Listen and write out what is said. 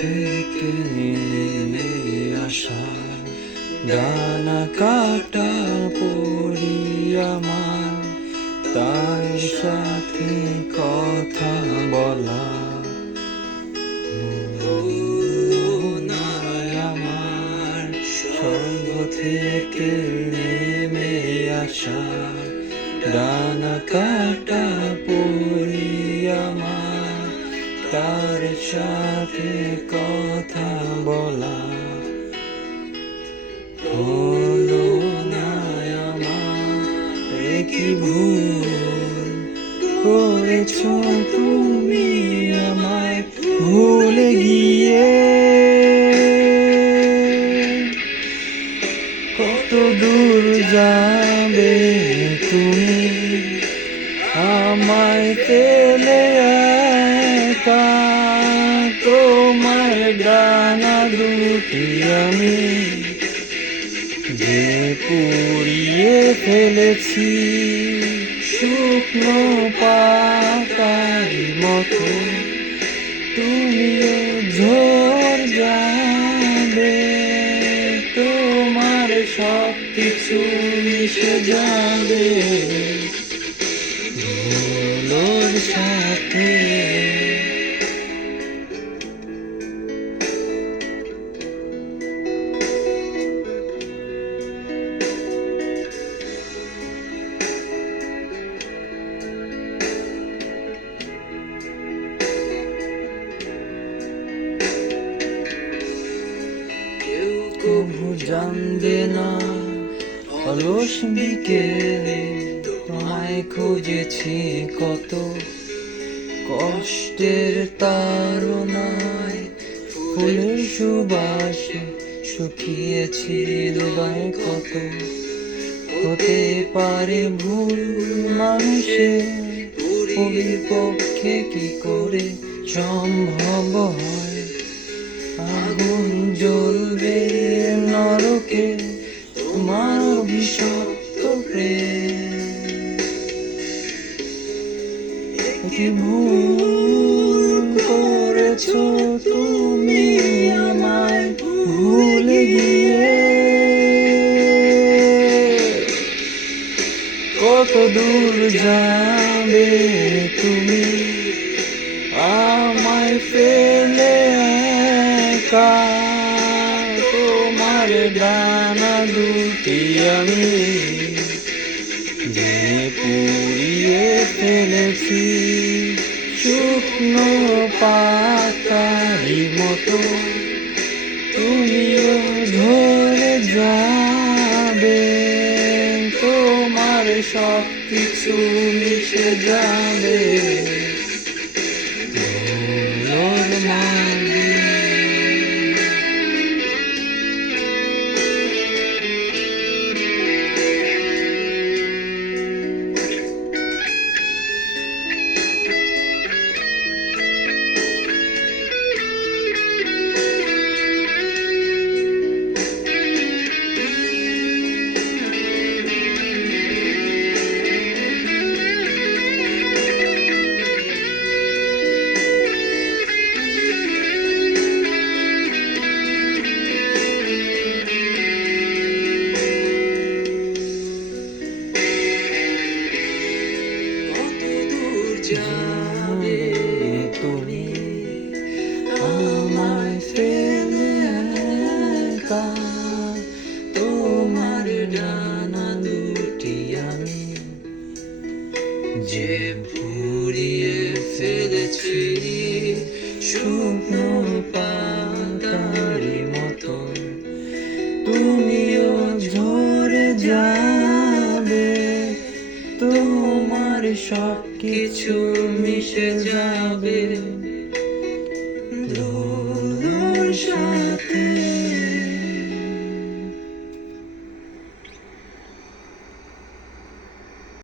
থেকে নেমে আসা ডানা কাটা পড়ি আমার, তার সাথে কথা বলা আমার। স্বর্গ থেকে নেমে আসা ডানা কাটা পড়ি আমার, তার সাথে কথা বলা হলো না আমার। কি ভুল করেছ তুমি আমায় ভুলে গিয়ে, কত দূর যাবে তুমি আমায় ফেলে একা, তোমার ডানা দুটি আমি যে পুড়িয়ে ফেলেছি শুকনো পাতার মতো, তুমিও ঝড় যাবে, তোমার সব কিছু মিশে যাবে ধুলোর সাথে। কবু জানবে না অলস বিকেলে তোমায় খুঁজেছি কত, কষ্টের তাড়নায় ফুলের সুবাসে শুকিয়েছি হৃদয় কত। হতে পারে ভুল মানুষের পক্ষে কি করে সম্ভব হয়, আগুন জ্বলবে নরকে তোমার বিষাক্ত প্রেম। কি ভুল করেছ তুমি আমায় ভুলে গিয়ে, কত দূর যাবে তুমি আমায় ফেলে একা, তোমার ডানা দুটি আমি যে পুড়িয়ে ফেলেছি শুকনো পাতারই মতো, তুমিও ঝরে যাবে, তোমার সব কিছু মিশে যাবে ধুলোর মাঝে। যাবে তুমি আমায় ফেলে একা, তোমার ডানা দুটি আমি যে পুড়িয়ে ফেলেছি শুকনো পাতারই মতো, তুমিও ঝরে যাবে, তোমার সব কিছু মিশে যাবে ধুলোর সাথে।